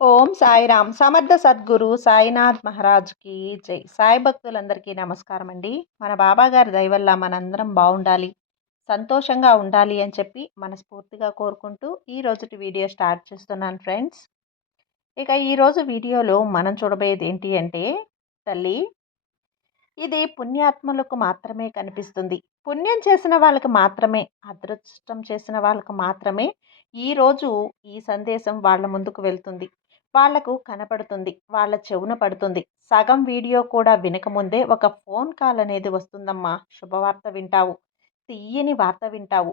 ఓం సాయిరామ్ సమర్థ సద్గురు సాయినాథ్ మహారాజ్కి జై. సాయి భక్తులందరికీ నమస్కారం అండి. మన బాబా గారి దయ వల్ల మనందరం బాగుండాలి, సంతోషంగా ఉండాలి అని చెప్పి మనస్ఫూర్తిగా కోరుకుంటూ ఈ రోజుటి వీడియో స్టార్ట్ చేస్తున్నాను ఫ్రెండ్స్. ఇక ఈరోజు వీడియోలో మనం చూడబోయేది ఏంటి అంటే, తల్లి, ఇది పుణ్యాత్ములకు మాత్రమే కనిపిస్తుంది. పుణ్యం చేసిన వాళ్ళకి మాత్రమే, అదృష్టం చేసిన వాళ్ళకు మాత్రమే ఈరోజు ఈ సందేశం వాళ్ళ ముందుకు వెళ్తుంది, వాళ్లకు కనపడుతుంది, వాళ్ళ చెవున పడుతుంది. సగం వీడియో కూడా వినకముందే ఒక ఫోన్ కాల్ అనేది వస్తుందమ్మా. శుభవార్త వింటావు, తీయని వార్త వింటావు,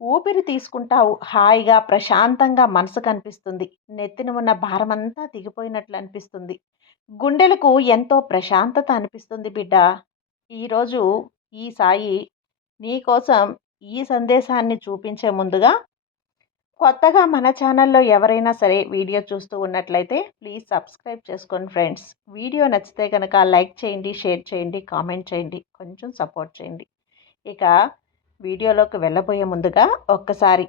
ఊపిరి తీసుకుంటావు, హాయిగా ప్రశాంతంగా మనసు కనిపిస్తుంది, నెత్తిన ఉన్న భారమంతా దిగిపోయినట్లు అనిపిస్తుంది, గుండెలకు ఎంతో ప్రశాంతత అనిపిస్తుంది బిడ్డ. ఈరోజు ఈ సాయి నీకోసం ఈ సందేశాన్ని చూపించే ముందుగా, కొత్తగా మన ఛానల్లో ఎవరైనా సరే వీడియో చూస్తూ ఉన్నట్లయితే ప్లీజ్ సబ్స్క్రైబ్ చేసుకోండి ఫ్రెండ్స్. వీడియో నచ్చితే కనుక లైక్ చేయండి, షేర్ చేయండి, కామెంట్ చేయండి, కొంచెం సపోర్ట్ చేయండి. ఇక వీడియోలోకి వెళ్ళబోయే ముందుగా ఒక్కసారి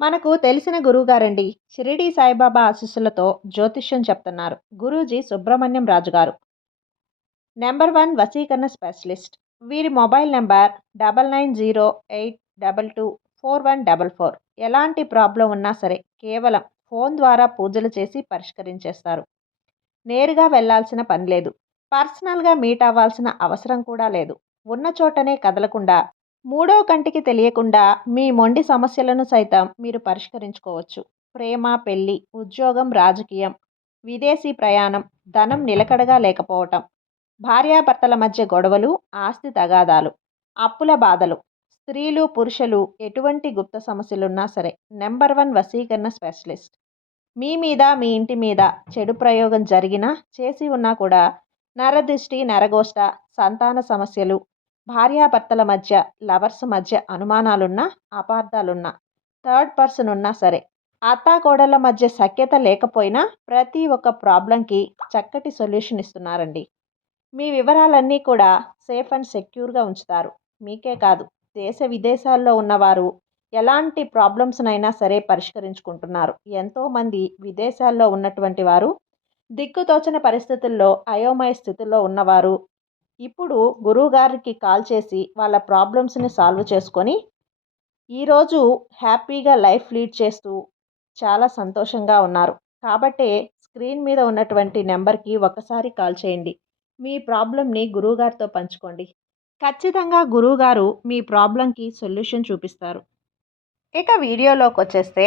మనకు తెలిసిన గురువుగారండి, షిరిడి సాయిబాబా ఆశీస్సులతో జ్యోతిష్యం చెప్తున్నారు గురూజీ సుబ్రహ్మణ్యం రాజు గారు, నెంబర్ 1 వశీకరణ స్పెషలిస్ట్. వీరి మొబైల్ నెంబర్ 9908224144. ఎలాంటి ప్రాబ్లం ఉన్నా సరే కేవలం ఫోన్ ద్వారా పూజలు చేసి పరిష్కరించేస్తారు. నేరుగా వెళ్లాల్సిన పని లేదు, పర్సనల్గా మీట్ అవ్వాల్సిన అవసరం కూడా లేదు. ఉన్న చోటనే కదలకుండా, మూడో కంటికి తెలియకుండా మీ మొండి సమస్యలను సైతం మీరు పరిష్కరించుకోవచ్చు. ప్రేమ, పెళ్లి, ఉద్యోగం, రాజకీయం, విదేశీ ప్రయాణం, ధనం నిలకడగా లేకపోవటం, భార్యాభర్తల మధ్య గొడవలు, ఆస్తి తగాదాలు, అప్పుల బాధలు, స్త్రీలు పురుషులు ఎటువంటి గుప్త సమస్యలున్నా సరే నెంబర్ 1 వశీకరణ స్పెషలిస్ట్. మీ మీద, మీ ఇంటి మీద చెడు ప్రయోగం జరిగినా, చేసి ఉన్నా కూడా, నరదృష్టి, నరగోష్ట, సంతాన సమస్యలు, భార్యాభర్తల మధ్య, లవర్స్ మధ్య అనుమానాలున్నా, అపార్థాలున్నా, థర్డ్ పర్సన్ ఉన్నా సరే, అత్తాకోడళ్ళ మధ్య సఖ్యత లేకపోయినా ప్రతి ఒక్క ప్రాబ్లంకి చక్కటి సొల్యూషన్ ఇస్తున్నారండి. మీ వివరాలన్నీ కూడా సేఫ్ అండ్ సెక్యూర్గా ఉంచుతారు. మీకే కాదు, దేశ విదేశాల్లో ఉన్నవారు ఎలాంటి ప్రాబ్లమ్స్నైనా సరే పరిష్కరించుకుంటున్నారు. ఎంతోమంది విదేశాల్లో ఉన్నటువంటి వారు, దిక్కుతోచని పరిస్థితుల్లో, అయోమయ స్థితిలో ఉన్నవారు ఇప్పుడు గురువుగారికి కాల్ చేసి వాళ్ళ ప్రాబ్లమ్స్ని సాల్వ్ చేసుకొని ఈరోజు హ్యాపీగా లైఫ్ లీడ్ చేస్తూ చాలా సంతోషంగా ఉన్నారు. కాబట్టే స్క్రీన్ మీద ఉన్నటువంటి నెంబర్కి ఒకసారి కాల్ చేయండి. మీ ప్రాబ్లంని గురువుగారితో పంచుకోండి. ఖచ్చితంగా గురువుగారు మీ ప్రాబ్లంకి సొల్యూషన్ చూపిస్తారు. ఇక వీడియోలోకి వచ్చేస్తే,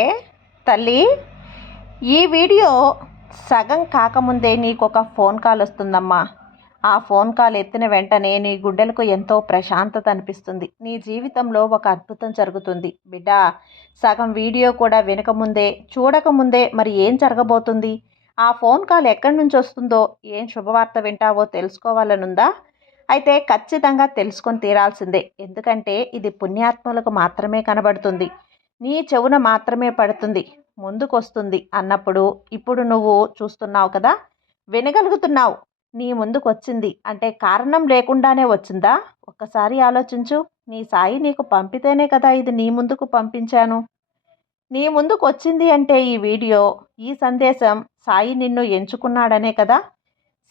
తల్లి, ఈ వీడియో సగం కాకముందే నీకు ఒక ఫోన్ కాల్ వస్తుందమ్మా. ఆ ఫోన్ కాల్ ఎత్తిన వెంటనే నీ గుండెలకు ఎంతో ప్రశాంతత అనిపిస్తుంది. నీ జీవితంలో ఒక అద్భుతం జరుగుతుంది బిడ్డ. సగం వీడియో కూడా వినకముందే, చూడకముందే మరి ఏం జరగబోతుంది, ఆ ఫోన్ కాల్ ఎక్కడి నుంచి వస్తుందో, ఏం శుభవార్త వింటావో తెలుసుకోవాలనుందా? అయితే ఖచ్చితంగా తెలుసుకొని తీరాల్సిందే. ఎందుకంటే ఇది పుణ్యాత్ములకు మాత్రమే కనబడుతుంది, నీ చెవున మాత్రమే పడుతుంది, ముందుకొస్తుంది అన్నప్పుడు ఇప్పుడు నువ్వు చూస్తున్నావు కదా, వినగలుగుతున్నావు, నీ ముందుకు వచ్చింది అంటే కారణం లేకుండానే వచ్చిందా? ఒక్కసారి ఆలోచించు. నీ సాయి నీకు పంపితేనే కదా ఇది నీ ముందుకు పంపించాను. నీ ముందుకు వచ్చింది అంటే ఈ వీడియో, ఈ సందేశం సాయి నిన్ను ఎంచుకున్నాడనే కదా.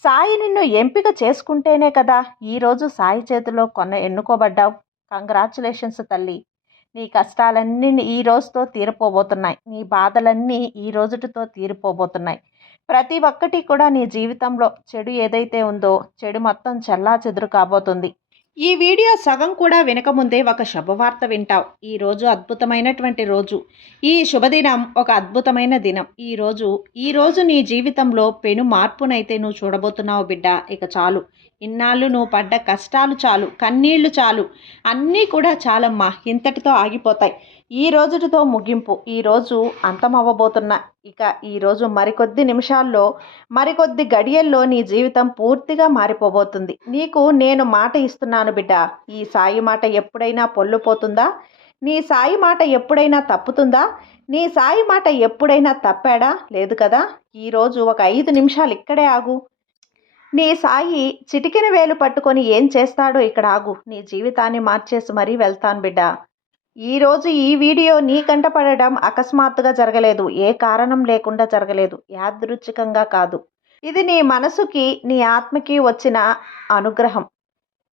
సాయి నిన్ను ఎంపిక చేసుకుంటేనే కదా ఈరోజు సాయి చేతిలో ఎన్నుకోబడ్డావు. కంగ్రాచులేషన్స్ తల్లి. నీ కష్టాలన్నీ ఈ రోజుతో తీరిపోబోతున్నాయి, నీ బాధలన్నీ ఈ రోజుటితో తీరిపోబోతున్నాయి. ప్రతి ఒక్కటి కూడా నీ జీవితంలో చెడు ఏదైతే ఉందో, చెడు మొత్తం చెల్లాచెదురు కాబోతుంది. ఈ వీడియో సగం కూడా వినకముందే ఒక శుభవార్త వింటావు. ఈరోజు అద్భుతమైనటువంటి రోజు, ఈ శుభదినం ఒక అద్భుతమైన దినం. ఈరోజు నీ జీవితంలో పెను మార్పునైతే నువ్వు చూడబోతున్నావు బిడ్డ. ఇక చాలు, ఇన్నాళ్ళు నువ్వు పడ్డ కష్టాలు చాలు, కన్నీళ్లు చాలు, అన్నీ కూడా చాలమ్మా. ఇంతటితో ఆగిపోతాయి. ఈ రోజుటితో ముగింపు. ఈరోజు అంతమవ్వబోతున్నా. ఇక ఈరోజు మరికొద్ది నిమిషాల్లో, మరికొద్ది గడియల్లో నీ జీవితం పూర్తిగా మారిపోబోతుంది. నీకు నేను మాట ఇస్తున్నాను బిడ్డ. ఈ సాయి మాట ఎప్పుడైనా పొల్లుపోతుందా? నీ సాయి మాట ఎప్పుడైనా తప్పుతుందా? నీ సాయి మాట ఎప్పుడైనా తప్పాడా? లేదు కదా. ఈరోజు ఒక 5 నిమిషాలు ఇక్కడే ఆగు. నీ సాయి చిటికెన వేలు పట్టుకొని ఏం చేస్తాడో ఇక్కడ ఆగు. నీ జీవితాన్ని మార్చేసి మరీ వెళ్తాను బిడ్డ. ఈరోజు ఈ వీడియో నీ కంట పడడం అకస్మాత్తుగా జరగలేదు. ఏ కారణం లేకుండా జరగలేదు. యాదృచ్ఛికంగా కాదు. ఇది నీ మనసుకి, నీ ఆత్మకి వచ్చిన అనుగ్రహం.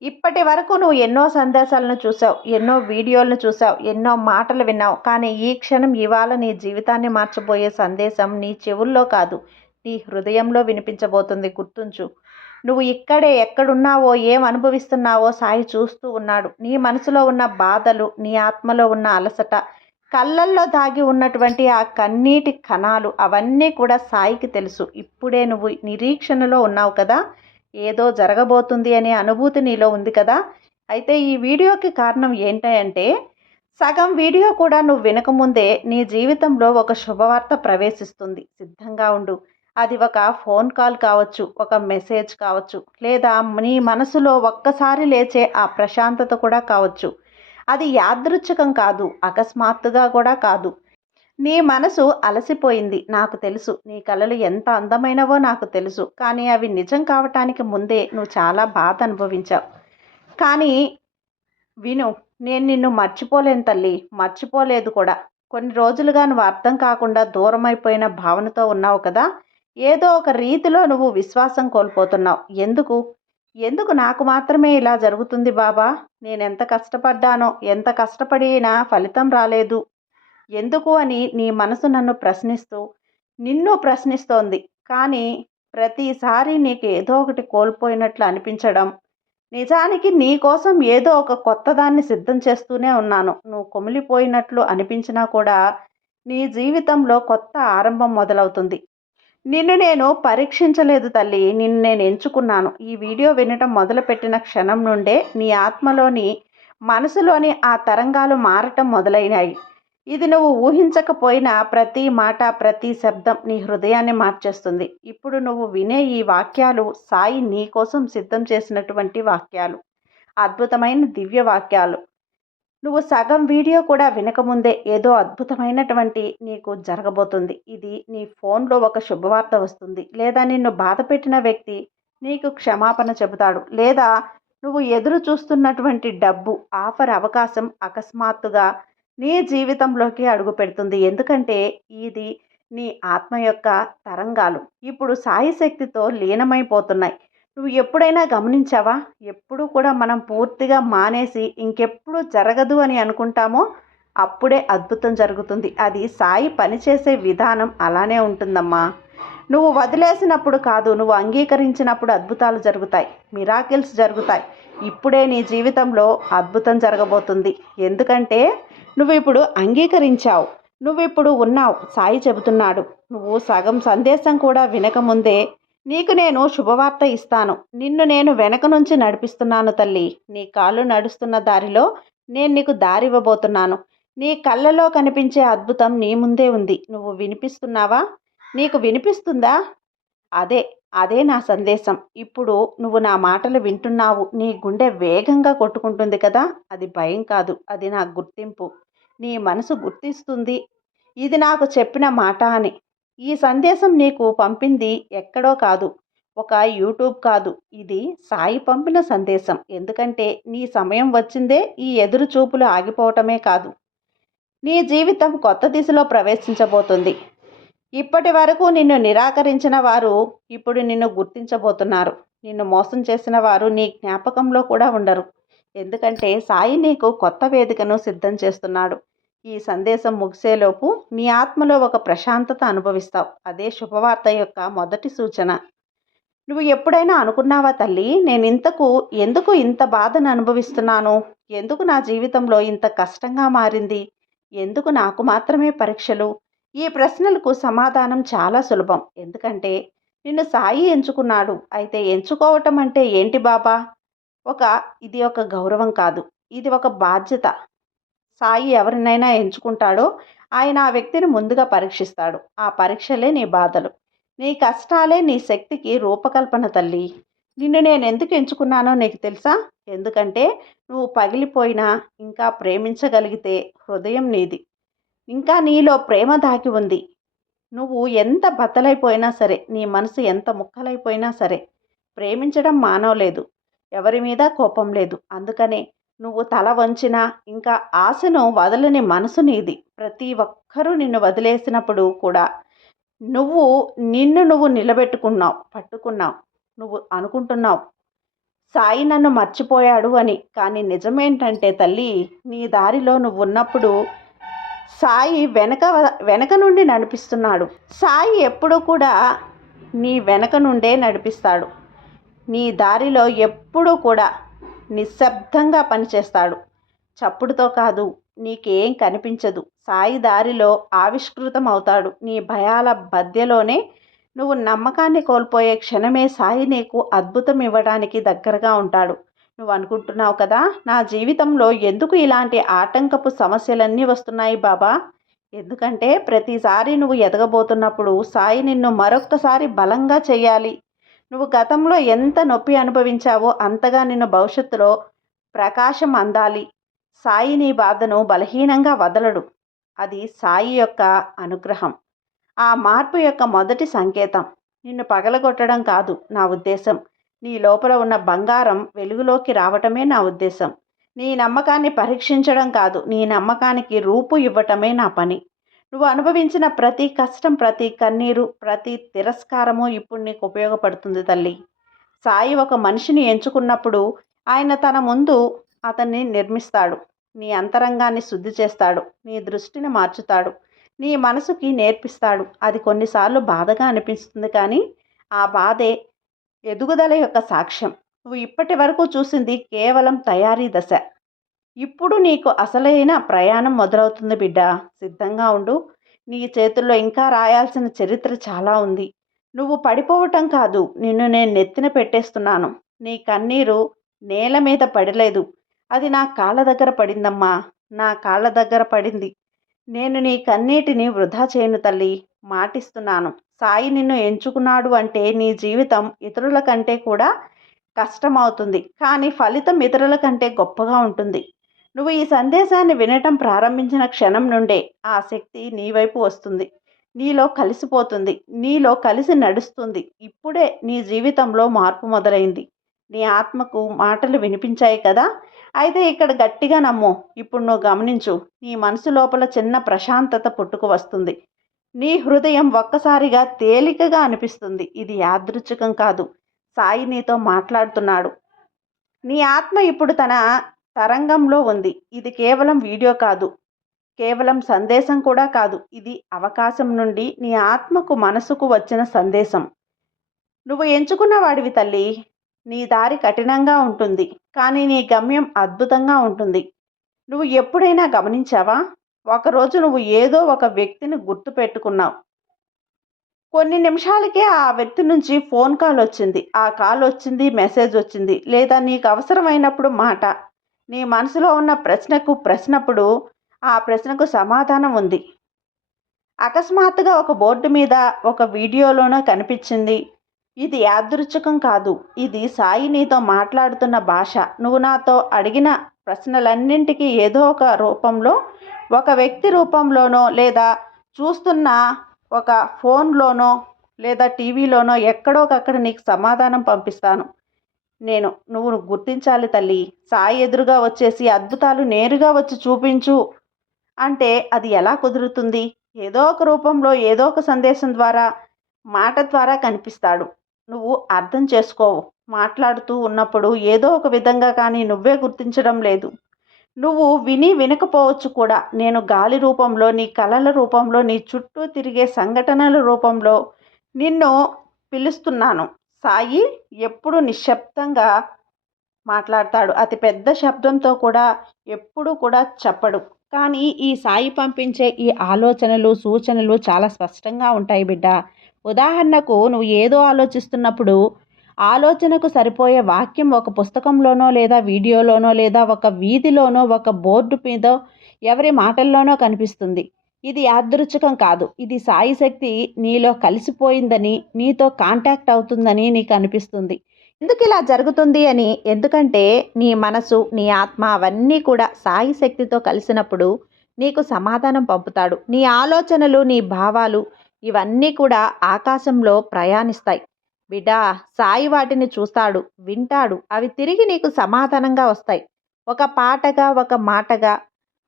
ఇప్పటి వరకు నువ్వు ఎన్నో సందేశాలను చూసావు, ఎన్నో వీడియోలను చూసావు, ఎన్నో మాటలు విన్నావు. కానీ ఈ క్షణం ఇవాళ నీ జీవితాన్ని మార్చబోయే సందేశం నీ చెవుల్లో కాదు, నీ హృదయంలో వినిపించబోతుంది. గుర్తుంచు. నువ్వు ఇక్కడే ఎక్కడున్నావో, ఏం అనుభవిస్తున్నావో సాయి చూస్తూ ఉన్నాడు. నీ మనసులో ఉన్న బాధలు, నీ ఆత్మలో ఉన్న అలసట, కళ్ళల్లో దాగి ఉన్నటువంటి ఆ కన్నీటి కణాలు అవన్నీ కూడా సాయికి తెలుసు. ఇప్పుడే నువ్వు నిరీక్షణలో ఉన్నావు కదా, ఏదో జరగబోతుంది అనే అనుభూతి నీలో ఉంది కదా. అయితే ఈ వీడియోకి కారణం ఏంటంటే, సగం వీడియో కూడా నువ్వు వినకముందే నీ జీవితంలో ఒక శుభవార్త ప్రవేశిస్తుంది. సిద్ధంగా ఉండు. అది ఒక ఫోన్ కాల్ కావచ్చు, ఒక మెసేజ్ కావచ్చు, లేదా నీ మనసులో ఒక్కసారి లేచే ఆ ప్రశాంతత కూడా కావచ్చు. అది యాదృచ్ఛికం కాదు, అకస్మాత్తుగా కూడా కాదు. నీ మనసు అలసిపోయింది, నాకు తెలుసు. నీ కలలు ఎంత అందమైనవో నాకు తెలుసు. కానీ అవి నిజం కావటానికి ముందే నువ్వు చాలా బాధ అనుభవించావు. కానీ విను, నేను నిన్ను మర్చిపోలేను తల్లి, మర్చిపోలేదు కూడా. కొన్ని రోజులుగా నువ్వు అర్థం కాకుండా దూరమైపోయిన భావనతో ఉన్నావు కదా. ఏదో ఒక రీతిలో నువ్వు విశ్వాసం కోల్పోతున్నావు. ఎందుకు ఎందుకు నాకు మాత్రమే ఇలా జరుగుతుంది బాబా? నేనెంత కష్టపడ్డానో, ఎంత కష్టపడినా ఫలితం రాలేదు. ఎందుకు అని నీ మనసు నిన్ను ప్రశ్నిస్తోంది. కానీ ప్రతిసారి నీకు ఏదో ఒకటి కోల్పోయినట్లు అనిపించడం, నిజానికి నీ కోసం ఏదో ఒక కొత్తదాన్ని సిద్ధం చేస్తూనే ఉన్నాను. నువ్వు కుమిలిపోయినట్లు అనిపించినా కూడా నీ జీవితంలో కొత్త ఆరంభం మొదలవుతుంది. నిన్ను నేను పరీక్షించలేదు తల్లి, నిన్ను నేను ఎంచుకున్నాను. ఈ వీడియో వినటం మొదలుపెట్టిన క్షణం నుండే నీ ఆత్మలోని, మనసులోని ఆ తరంగాలు మారటం మొదలైనాయి. ఇది నువ్వు ఊహించకపోయినా ప్రతి మాట, ప్రతి శబ్దం నీ హృదయాన్ని మార్చేస్తుంది. ఇప్పుడు నువ్వు వినే ఈ వాక్యాలు సాయి నీ కోసం సిద్ధం చేసినటువంటి వాక్యాలు, అద్భుతమైన దివ్య వాక్యాలు. నువ్వు సగం వీడియో కూడా వినకముందే ఏదో అద్భుతమైనటువంటి నీకు జరగబోతుంది. ఇది నీ ఫోన్లో ఒక శుభవార్త వస్తుంది, లేదా నిన్ను బాధపెట్టిన వ్యక్తి నీకు క్షమాపణ చెబుతాడు, లేదా నువ్వు ఎదురు చూస్తున్నటువంటి డబ్బు ఆఫర్ అవకాశం అకస్మాత్తుగా నీ జీవితంలోకి అడుగు పెడుతుంది. ఎందుకంటే ఇది నీ ఆత్మ యొక్క తరంగాలు ఇప్పుడు సాయి శక్తితో లీనమైపోతున్నాయి. నువ్వు ఎప్పుడైనా గమనించావా? ఎప్పుడు కూడా మనం పూర్తిగా మానేసి ఇంకెప్పుడు జరగదు అని అనుకుంటామో అప్పుడే అద్భుతం జరుగుతుంది. అది సాయి పనిచేసే విధానం అలానే ఉంటుందమ్మా. నువ్వు వదిలేసినప్పుడు కాదు, నువ్వు అంగీకరించినప్పుడు అద్భుతాలు జరుగుతాయి, మిరాకిల్స్ జరుగుతాయి. ఇప్పుడే నీ జీవితంలో అద్భుతం జరగబోతుంది. ఎందుకంటే నువ్వు ఇప్పుడు అంగీకరించావు, నువ్వు ఇప్పుడు ఉన్నావు. సాయి చెబుతున్నాడు, నువ్వు సగం సందేశం కూడా వినకముందే నీకు నేను శుభవార్త ఇస్తాను. నిన్ను నేను వెనక నుంచి నడిపిస్తున్నాను తల్లి. నీ కాళ్ళు నడుస్తున్న దారిలో నేను నీకు దారి ఇవ్వబోతున్నాను. నీ కళ్ళలో కనిపించే అద్భుతం నీ ముందే ఉంది. నువ్వు వినిపిస్తున్నావా? నీకు వినిపిస్తుందా? అదే అదే నా సందేశం. ఇప్పుడు నువ్వు నా మాటలు వింటున్నావు. నీ గుండె వేగంగా కొట్టుకుంటుంది కదా. అది భయం కాదు, అది నా గుర్తింపు. నీ మనసు గుర్తిస్తుంది ఇది నాకు చెప్పిన మాట అని. ఈ సందేశం నీకు పంపింది ఎక్కడో కాదు, ఒక యూట్యూబ్ కాదు, ఇది సాయి పంపిన సందేశం. ఎందుకంటే నీ సమయం వచ్చిందే. ఈ ఎదురు చూపులు ఆగిపోవటమే కాదు, నీ జీవితం కొత్త దిశలో ప్రవేశించబోతుంది. ఇప్పటి వరకు నిన్ను నిరాకరించిన వారు ఇప్పుడు నిన్ను గుర్తించబోతున్నారు. నిన్ను మోసం చేసిన వారు నీ జ్ఞాపకంలో కూడా ఉండరు. ఎందుకంటే సాయి నీకు కొత్త వేదికను సిద్ధం చేస్తున్నాడు. ఈ సందేశం ముగిసేలోపు నీ ఆత్మలో ఒక ప్రశాంతత అనుభవిస్తావు. అదే శుభవార్త యొక్క మొదటి సూచన. నువ్వు ఎప్పుడైనా అనుకున్నావా తల్లి, నేను ఎందుకు ఇంత బాధను అనుభవిస్తున్నాను? ఎందుకు నా జీవితంలో ఇంత కష్టంగా మారింది? ఎందుకు నాకు మాత్రమే పరీక్షలు? ఈ ప్రశ్నలకు సమాధానం చాలా సులభం. ఎందుకంటే నిన్ను సాయి ఎంచుకున్నాడు. అయితే ఎంచుకోవటం అంటే ఏంటి బాబా? ఇది ఒక గౌరవం కాదు, ఇది ఒక బాధ్యత. సాయి ఎవరినైనా ఎంచుకుంటాడో ఆయన ఆ వ్యక్తిని ముందుగా పరీక్షిస్తాడు. ఆ పరీక్షలే నీ బాధలు, నీ కష్టాలే నీ శక్తికి రూపకల్పన తల్లి. నిన్ను నేను ఎందుకు ఎంచుకున్నానో నీకు తెలుసా? ఎందుకంటే నువ్వు పగిలిపోయినా ఇంకా ప్రేమించగలిగితే హృదయం నీది. ఇంకా నీలో ప్రేమ దాగి ఉంది. నువ్వు ఎంత బద్దలైపోయినా సరే, నీ మనసు ఎంత ముక్కలైపోయినా సరే, ప్రేమించడం మానవలేదు. ఎవరి మీద కోపం లేదు. అందుకనే నువ్వు తల వంచినా ఇంకా ఆశను వదలని మనసు నీది. ప్రతి ఒక్కరూ నిన్ను వదిలేసినప్పుడు కూడా నిన్ను నువ్వు నిలబెట్టుకున్నావు, పట్టుకున్నావు. నువ్వు అనుకుంటున్నావు సాయి నన్ను మర్చిపోయాడు అని. కానీ నిజమేంటంటే తల్లి, నీ దారిలో నువ్వున్నప్పుడు సాయి వెనక నుండి నడిపిస్తున్నాడు. సాయి ఎప్పుడూ కూడా నీ వెనక నుండే నడిపిస్తాడు. నీ దారిలో ఎప్పుడూ కూడా నిశ్శబ్దంగా పనిచేస్తాడు. చప్పుడుతో కాదు, నీకేం కనిపించదు. సాయి దారిలో ఆవిష్కృతం అవుతాడు. నీ భయాల మధ్యలోనే నువ్వు నమ్మకాన్ని కోల్పోయే క్షణమే సాయి నీకు అద్భుతం ఇవ్వడానికి దగ్గరగా ఉంటాడు. నువ్వు అనుకుంటున్నావు కదా, నా జీవితంలో ఎందుకు ఇలాంటి ఆటంకపు సమస్యలన్నీ వస్తున్నాయి బాబా? ఎందుకంటే ప్రతిసారి నువ్వు ఎదగబోతున్నప్పుడు సాయి నిన్ను మరొక్కసారి బలంగా చేయాలి. నువ్వు గతంలో ఎంత నొప్పి అనుభవించావో అంతగా నిన్ను భవిష్యత్తులో ప్రకాశం అందాలి. సాయి నీ బాధను బలహీనంగా వదలడు. అది సాయి యొక్క అనుగ్రహం. ఆ మార్పు యొక్క మొదటి సంకేతం. నిన్ను పగలగొట్టడం కాదు నా ఉద్దేశం. నీ లోపల ఉన్న బంగారం వెలుగులోకి రావటమే నా ఉద్దేశం. నీ నమ్మకాన్ని పరీక్షించడం కాదు, నీ నమ్మకానికి రూపు ఇవ్వటమే నా పని. నువ్వు అనుభవించిన ప్రతి కష్టం, ప్రతి కన్నీరు, ప్రతి తిరస్కారము ఇప్పుడు నీకు ఉపయోగపడుతుంది తల్లి. సాయి ఒక మనిషిని ఎంచుకున్నప్పుడు ఆయన తన ముందు అతన్ని నిర్మిస్తాడు. నీ అంతరంగాన్ని శుద్ధి చేస్తాడు. నీ దృష్టిని మార్చుతాడు. నీ మనసుకి నేర్పిస్తాడు. అది కొన్నిసార్లు బాధగా అనిపిస్తుంది, కానీ ఆ బాధే ఎదుగుదల యొక్క సాక్ష్యం. నువ్వు ఇప్పటి వరకు చూసింది కేవలం తయారీ దశ. ఇప్పుడు నీకు అసలైన ప్రయాణం మొదలవుతుంది బిడ్డ. సిద్ధంగా ఉండు. నీ చేతుల్లో ఇంకా రాయాల్సిన చరిత్ర చాలా ఉంది. నువ్వు పడిపోవటం కాదు, నిన్ను నేను నెత్తిన పెట్టేస్తున్నాను. నీ కన్నీరు నేల మీద పడలేదు, అది నా కాళ్ళ దగ్గర పడిందమ్మా. నా కాళ్ళ దగ్గర పడింది. నేను నీ కన్నీటిని వృధా చేయను తల్లి, మాటిస్తున్నాను. సాయి నిన్ను ఎంచుకున్నాడు అంటే నీ జీవితం ఇతరుల కంటే కూడా కష్టమవుతుంది, కానీ ఫలితం ఇతరుల కంటే గొప్పగా ఉంటుంది. నువ్వు ఈ సందేశాన్ని వినటం ప్రారంభించిన క్షణం నుండే ఆ శక్తి నీ వైపు వస్తుంది, నీలో కలిసిపోతుంది, నీలో కలిసి నడుస్తుంది. ఇప్పుడే నీ జీవితంలో మార్పు మొదలైంది. నీ ఆత్మకు మాటలు వినిపించాయి కదా? అయితే ఇక్కడ గట్టిగా నమ్ము. ఇప్పుడు నువ్వు గమనించు. నీ మనసు లోపల చిన్న ప్రశాంతత పుట్టుకు వస్తుంది. నీ హృదయం ఒక్కసారిగా తేలికగా అనిపిస్తుంది. ఇది యాదృచ్ఛికం కాదు, సాయి నీతో మాట్లాడుతున్నాడు. నీ ఆత్మ ఇప్పుడు తన తరంగంలో ఉంది. ఇది కేవలం వీడియో కాదు, కేవలం సందేశం కూడా కాదు. ఇది అవకాశం నుండి నీ ఆత్మకు మనసుకు వచ్చిన సందేశం. నువ్వు ఎంచుకున్న వాడివి తల్లి. నీ దారి కఠినంగా ఉంటుంది, కానీ నీ గమ్యం అద్భుతంగా ఉంటుంది. నువ్వు ఎప్పుడైనా గమనించావా? ఒకరోజు నువ్వు ఏదో ఒక వ్యక్తిని గుర్తు పెట్టుకున్నావు. కొన్ని నిమిషాలకే ఆ వ్యక్తి నుంచి ఫోన్ కాల్ వచ్చింది, ఆ కాల్ వచ్చింది, మెసేజ్ వచ్చింది, లేదా నీకు అవసరమైనప్పుడు మాట. నీ మనసులో ఉన్న ప్రశ్నప్పుడు ఆ ప్రశ్నకు సమాధానం ఉంది. అకస్మాత్తుగా ఒక బోర్డు మీద, ఒక వీడియోలోనో కనిపించింది. ఇది యాదృచ్ఛికం కాదు, ఇది సాయి నీతో మాట్లాడుతున్న భాష. నువ్వు నాతో అడిగిన ప్రశ్నలన్నింటికీ ఏదో ఒక రూపంలో, ఒక వ్యక్తి రూపంలోనో, లేదా చూస్తున్న ఒక ఫోన్లోనో, లేదా టీవీలోనో ఎక్కడోకక్కడ నీకు సమాధానం పంపిస్తాను నువ్వు గుర్తించాలి తల్లి. సాయి ఎదురుగా వచ్చేసి అద్భుతాలు నేరుగా వచ్చి చూపించు అంటే అది ఎలా కుదురుతుంది? ఏదో ఒక రూపంలో, ఏదో ఒక సందేశం ద్వారా, మాట ద్వారా కనిపిస్తాడు. నువ్వు అర్థం చేసుకోవు. మాట్లాడుతూ ఉన్నప్పుడు ఏదో ఒక విధంగా, కానీ నువ్వే గుర్తించడం లేదు. నువ్వు వినకపోవచ్చు కూడా. నేను గాలి రూపంలో, నీ కలల రూపంలో, నీ చుట్టూ తిరిగే సంఘటనల రూపంలో నిన్ను పిలుస్తున్నాను. సాయి ఎప్పుడు నిశ్శబ్దంగా మాట్లాడతాడు. అతి పెద్ద శబ్దంతో కూడా ఎప్పుడు కూడా చెప్పడు. కానీ ఈ సాయి పంపించే ఈ ఆలోచనలు, సూచనలు చాలా స్పష్టంగా ఉంటాయి బిడ్డ. ఉదాహరణకు, నువ్వు ఏదో ఆలోచిస్తున్నప్పుడు ఆలోచనకు సరిపోయే వాక్యం ఒక పుస్తకంలోనో, లేదా వీడియోలోనో, లేదా ఒక వీధిలోనో, ఒక బోర్డు మీద, ఎవరి మాటల్లోనో కనిపిస్తుంది. ఇది యాదృచ్ఛికం కాదు. ఇది సాయి శక్తి నీలో కలిసిపోయిందని, నీతో కాంటాక్ట్ అవుతుందని నీకు అనిపిస్తుంది. ఎందుకు ఇలా జరుగుతుంది అని? ఎందుకంటే నీ మనసు, నీ ఆత్మ అవన్నీ కూడా సాయి శక్తితో కలిసినప్పుడు నీకు సమాధానం పంపుతాడు. నీ ఆలోచనలు, నీ భావాలు ఇవన్నీ కూడా ఆకాశంలో ప్రయాణిస్తాయి బిడ్డా. సాయి వాటిని చూస్తాడు, వింటాడు. అవి తిరిగి నీకు సమాధానంగా వస్తాయి. ఒక పాటగా, ఒక మాటగా,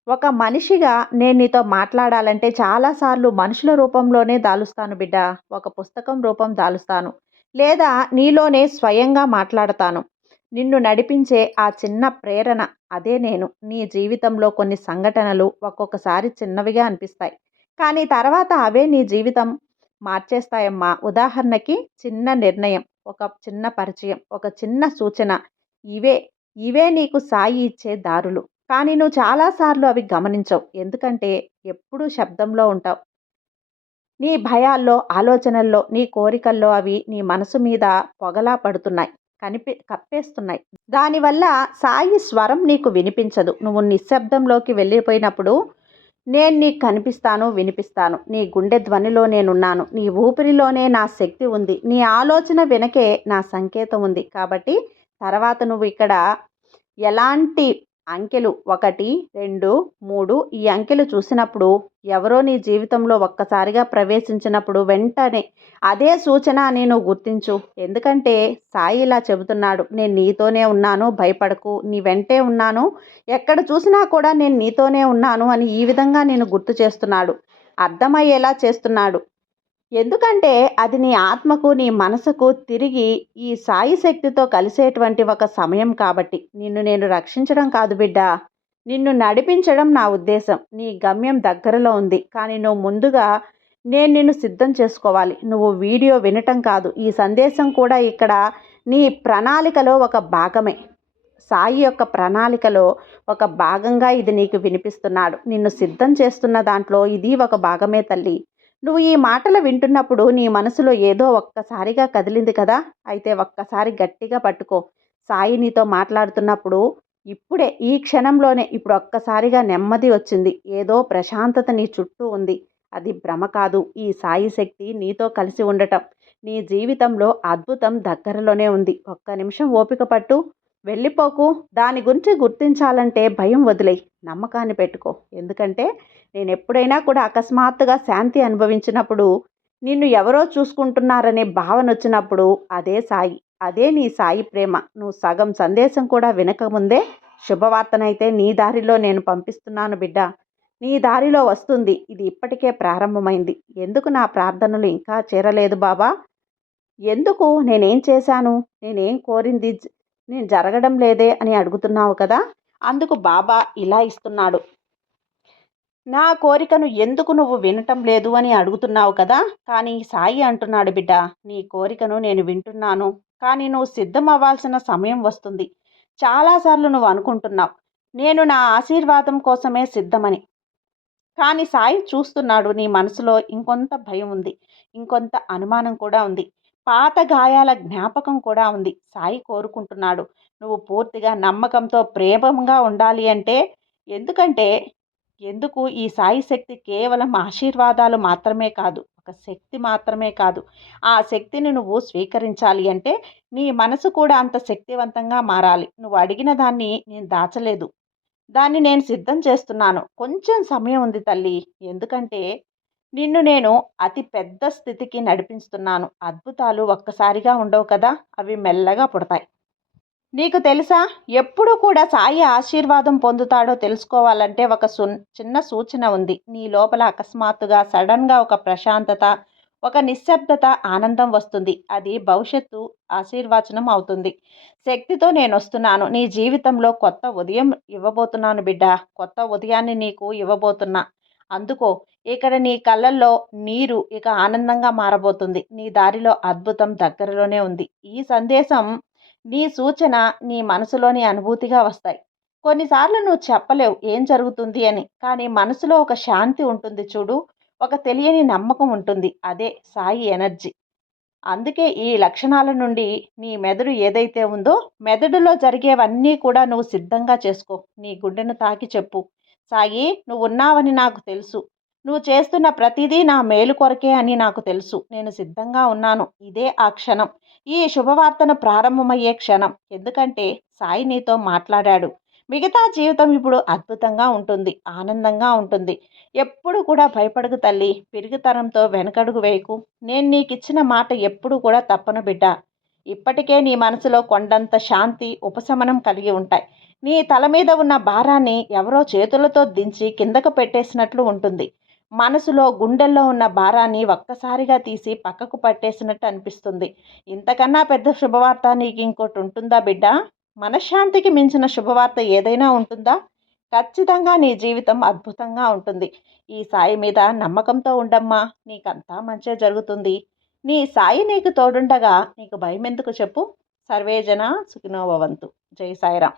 ఒక మనిషిగా నేను నీతో మాట్లాడాలంటే చాలాసార్లు మనుషుల రూపంలోనే దాలుస్తాను బిడ్డ. ఒక పుస్తకం రూపం దాలుస్తాను. లేదా నీలోనే స్వయంగా మాట్లాడతాను. నిన్ను నడిపించే ఆ చిన్న ప్రేరణ అదే నేను. నీ జీవితంలో కొన్ని సంఘటనలు ఒక్కొక్కసారి చిన్నవిగా అనిపిస్తాయి. కానీ తర్వాత అవే నీ జీవితం మార్చేస్తాయమ్మా. ఉదాహరణకి చిన్న నిర్ణయం, ఒక చిన్న పరిచయం, ఒక చిన్న సూచన ఇవే ఇవే నీకు సాయి ఇచ్చే దారులు. కానీ నువ్వు చాలా సార్లు అవి గమనించవు. ఎందుకంటే ఎప్పుడూ శబ్దంలో ఉంటావు. నీ భయాల్లో, ఆలోచనల్లో, నీ కోరికల్లో అవి నీ మనసు మీద పొగలా పడుతున్నాయి. కప్పేస్తున్నాయి. దానివల్ల సాయి స్వరం నీకు వినిపించదు. నువ్వు నిశ్శబ్దంలోకి వెళ్ళిపోయినప్పుడు నేను నీకు కనిపిస్తాను, వినిపిస్తాను. నీ గుండె ధ్వనిలో నేనున్నాను. నీ ఊపిరిలోనే నా శక్తి ఉంది. నీ ఆలోచన వెనకే నా సంకేతం ఉంది. కాబట్టి తర్వాత నువ్వు ఇక్కడ ఎలాంటి అంకెలు 1, 2, 3 ఈ అంకెలు చూసినప్పుడు ఎవరో నీ జీవితంలో ఒక్కసారిగా ప్రవేశించినప్పుడు వెంటనే అదే సూచన అని నువ్వు గుర్తించు. ఎందుకంటే సాయి ఇలా చెబుతున్నాడు, నేను నీతోనే ఉన్నాను, భయపడకు, నీ వెంటే ఉన్నాను, ఎక్కడ చూసినా కూడా నేను నీతోనే ఉన్నాను అని ఈ విధంగా నేను గుర్తు చేస్తున్నాడు, అర్థమయ్యేలా చేస్తున్నాడు. ఎందుకంటే అది నీ ఆత్మకు, నీ మనసుకు తిరిగి ఈ సాయి శక్తితో కలిసేటువంటి ఒక సమయం కాబట్టి. నిన్ను నేను రక్షించడం కాదు బిడ్డ, నిన్ను నడిపించడం నా ఉద్దేశం. నీ గమ్యం దగ్గరలో ఉంది. కానీ నువ్వు ముందుగా నేను నిన్ను సిద్ధం చేసుకోవాలి. నువ్వు వీడియో వినటం కాదు, ఈ సందేశం కూడా ఇక్కడ నీ ప్రణాళికలో ఒక భాగమే. సాయి యొక్క ప్రణాళికలో ఒక భాగంగా ఇది నీకు వినిపిస్తున్నాడు. నిన్ను సిద్ధం చేస్తున్న దాంట్లో ఇది ఒక భాగమే తల్లి. నువ్వు ఈ మాటలు వింటున్నప్పుడు నీ మనసులో ఏదో ఒక్కసారిగా కదిలింది కదా, అయితే ఒక్కసారి గట్టిగా పట్టుకో. సాయి నీతో మాట్లాడుతున్నప్పుడు ఇప్పుడే ఈ క్షణంలోనే ఇప్పుడు ఒక్కసారిగా నెమ్మది వచ్చింది. ఏదో ప్రశాంతత నీ చుట్టూ ఉంది. అది భ్రమ కాదు. ఈ సాయి శక్తి నీతో కలిసి ఉండటం. నీ జీవితంలో అద్భుతం దగ్గరలోనే ఉంది. ఒక్క నిమిషం ఓపిక పట్టు. వెళ్ళిపోకు. దాని గురించి గుర్తించాలంటే భయం వదిలేయి, నమ్మకాన్ని పెట్టుకో. ఎందుకంటే నేను ఎప్పుడైనా కూడా అకస్మాత్తుగా శాంతి అనుభవించినప్పుడు, నిన్ను ఎవరో చూసుకుంటున్నారనే భావన వచ్చినప్పుడు అదే సాయి, అదే నీ సాయి ప్రేమ. నువ్వు సగం సందేశం కూడా వినకముందే శుభవార్తనైతే నీ దారిలో నేను పంపిస్తున్నాను బిడ్డ. నీ దారిలో వస్తుంది. ఇది ఇప్పటికే ప్రారంభమైంది. ఎందుకు నా ప్రార్థనలు ఇంకా చేరలేదు బాబా? ఎందుకు నేనేం చేశాను, నేనేం కోరింది నేను జరగడం లేదే అని అడుగుతున్నావు కదా. అందుకు బాబా ఇలా ఇస్తున్నాడు. నా కోరికను ఎందుకు నువ్వు వినటం లేదు అని అడుగుతున్నావు కదా. కానీ సాయి అంటున్నాడు బిడ్డ, నీ కోరికను నేను వింటున్నాను. కానీ నువ్వు సిద్ధం అవ్వాల్సిన సమయం వస్తుంది. చాలాసార్లు నువ్వు అనుకుంటున్నావు నేను నా ఆశీర్వాదం కోసమే సిద్ధమని. కానీ సాయి చూస్తున్నాడు, నీ మనసులో ఇంకొంత భయం ఉంది, ఇంకొంత అనుమానం కూడా ఉంది, పాత గాయాల జ్ఞాపకం కూడా ఉంది. సాయి కోరుకుంటున్నాడు నువ్వు పూర్తిగా నమ్మకంతో ప్రేమగా ఉండాలి అంటే. ఎందుకంటే ఎందుకు ఈ సాయి శక్తి కేవలం ఆశీర్వాదాలు మాత్రమే కాదు, ఒక శక్తి మాత్రమే కాదు. ఆ శక్తిని నువ్వు స్వీకరించాలి అంటే నీ మనసు కూడా అంత శక్తివంతంగా మారాలి. నువ్వు అడిగిన దాన్ని నేను దాచలేదు, దాన్ని నేను సిద్ధం చేస్తున్నాను. కొంచెం సమయం ఉంది తల్లి. ఎందుకంటే నిన్ను నేను అతి పెద్ద స్థితికి నడిపిస్తున్నాను. అద్భుతాలు ఒక్కసారిగా ఉండవు కదా, అవి మెల్లగా పుడతాయి. నీకు తెలుసా, ఎప్పుడు కూడా సాయి ఆశీర్వాదం పొందుతాడో తెలుసుకోవాలంటే ఒక చిన్న సూచన ఉంది. నీ లోపల అకస్మాత్తుగా సడన్గా ఒక ప్రశాంతత, ఒక నిశ్శబ్దత, ఆనందం వస్తుంది. అది భవిష్యత్తు ఆశీర్వచనం అవుతుంది. శక్తితో నేను వస్తున్నాను. నీ జీవితంలో కొత్త ఉదయం ఇవ్వబోతున్నాను బిడ్డ. కొత్త ఉదయాన్ని నీకు ఇవ్వబోతున్నా. అందుకో. ఇక్కడ నీ కళ్ళల్లో నీరు ఇక ఆనందంగా మారబోతుంది. నీ దారిలో అద్భుతం దగ్గరలోనే ఉంది. ఈ సందేశం, నీ సూచన నీ మనసులోని అనుభూతిగా వస్తాయి. కొన్నిసార్లు నువ్వు చెప్పలేవు ఏం జరుగుతుంది అని, కానీ మనసులో ఒక శాంతి ఉంటుంది చూడు, ఒక తెలియని నమ్మకం ఉంటుంది. అదే సాయి ఎనర్జీ. అందుకే ఈ లక్షణాల నుండి నీ మెదడు ఏదైతే ఉందో, మెదడులో జరిగేవన్నీ కూడా నువ్వు సిద్ధంగా చేసుకో. నీ గుండెను తాకి చెప్పు, సాయి నువ్వు ఉన్నావని నాకు తెలుసు, నువ్వు చేస్తున్న ప్రతిదీ నా మేలు కొరకే అని నాకు తెలుసు, నేను సిద్ధంగా ఉన్నాను. ఇదే ఆ క్షణం, ఈ శుభవార్తను ప్రారంభమయ్యే క్షణం. ఎందుకంటే సాయి నీతో మాట్లాడాడు. మిగతా జీవితం ఇప్పుడు అద్భుతంగా ఉంటుంది, ఆనందంగా ఉంటుంది. ఎప్పుడు కూడా భయపడకు తల్లి, పిరిగితనంతో వెనకడుగు వేయకు. నేను నీకు ఇచ్చిన మాట ఎప్పుడు కూడా తప్పను బిడ్డ. ఇప్పటికే నీ మనసులో కొండంత శాంతి, ఉపశమనం కలిగి ఉంటాయి. నీ తల మీద ఉన్న భారాన్ని ఎవరో చేతులతో దించి కిందకు పెట్టేసినట్లు ఉంటుంది. మనసులో, గుండెల్లో ఉన్న భారాన్ని ఒక్కసారిగా తీసి పక్కకు పట్టేసినట్టు అనిపిస్తుంది. ఇంతకన్నా పెద్ద శుభవార్త నీకు ఇంకోటి ఉంటుందా బిడ్డ? మనశ్శాంతికి మించిన శుభవార్త ఏదైనా ఉంటుందా? ఖచ్చితంగా నీ జీవితం అద్భుతంగా ఉంటుంది. ఈ సాయి మీద నమ్మకంతో ఉండమ్మా, నీకంతా మంచే జరుగుతుంది. నీ సాయి నీకు తోడుండగా నీకు భయమెందుకు చెప్పు? సర్వేజన సుఖినో భవంతు. జై సాయిరాం.